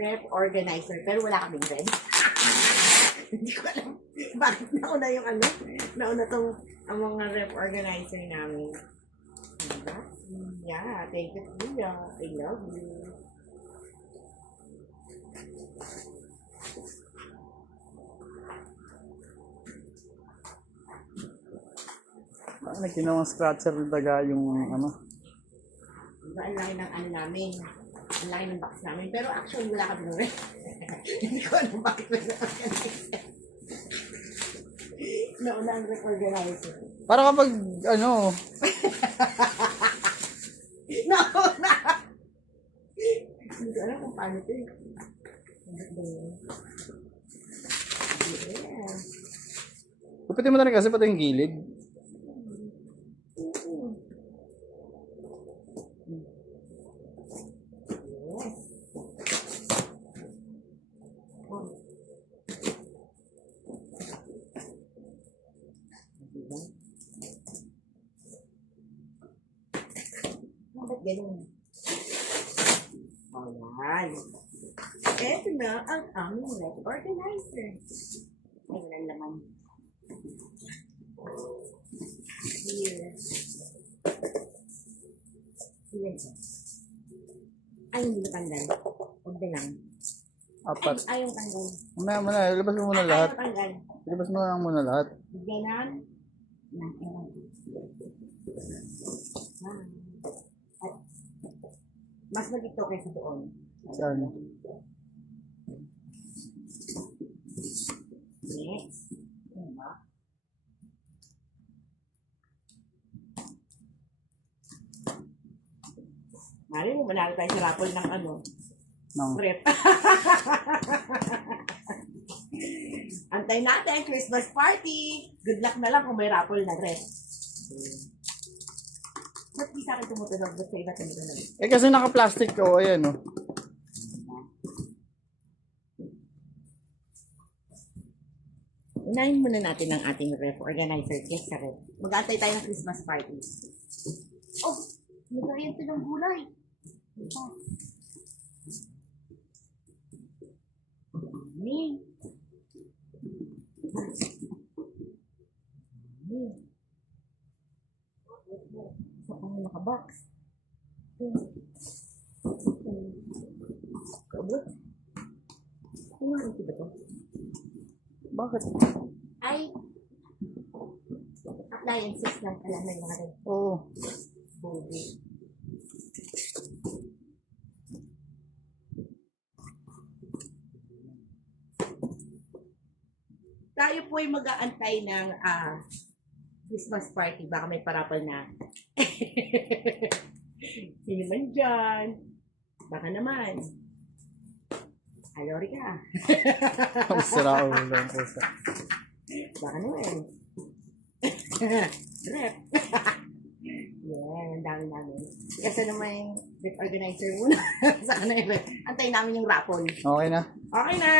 rep organizer. Pero wala kaming red. Hindi ko alam bakit nauna yung ano. Nauna tong ang mga rep organizer namin. Diba? Yeah, thank you, Kuya. I love you. Ano, ginawang scratcher ng daga yung ano? Diba, ang laki ng ano namin. Ang laki ng box namin. Pero actually, wala kami ng red. Hindi ko alam bakit may rep organizer. Nauna ang rep organizer. Para kapag ano, Nauna! Hindi ko alam kung paano ito eh. Yeah. gupitin mo na rin kasi pati yung gilid. Bakit ganun? Ayan. Ito na ang aming rep organizer. Ay, walang laman. Here. Ilan siya? Ay, hindi natanggal. Huwag na lang. Apat. Ay, ayaw tanggal. Mamaya mo na, ilabas mo muna Ayaw lahat. tanggal. Ilabas mo na muna lahat. Ganon. Na, ewan. Ah. Ay. Mas magito kaysa doon. Saan? Next. Diba? Mali mo, manalo tayo sa raffle ng ano. Nang. Rep. Antay natin, Christmas party. Good luck na lang kung may raffle na rep. Ba't di sa akin tumutunog? Ba't sa iba tumutunog? Eh kasi naka-plastic ko, ayan oh. Unahin muna natin ang ating rep organizer cake sa rep. Mag-aantay tayo ng Christmas party. Oh! Nagkayan ito ng gulay. Ni. Isa pang naka-box. Kabot. Ano ang ba ito? Bakit? Ay, appliances lang pala may mga rin. Oo. Bogey. Tayo po ay mag-aantay ng Christmas party. Baka may parapol na. Sino man dyan? Baka naman. Alori ka. Ang sira ulo ang pusa. Baka naman. Rep. Yan, ang dami namin. Kasi naman yung rep organizer muna. Saka na yung rep. Antayin namin yung raffle. Okay na? Okay na!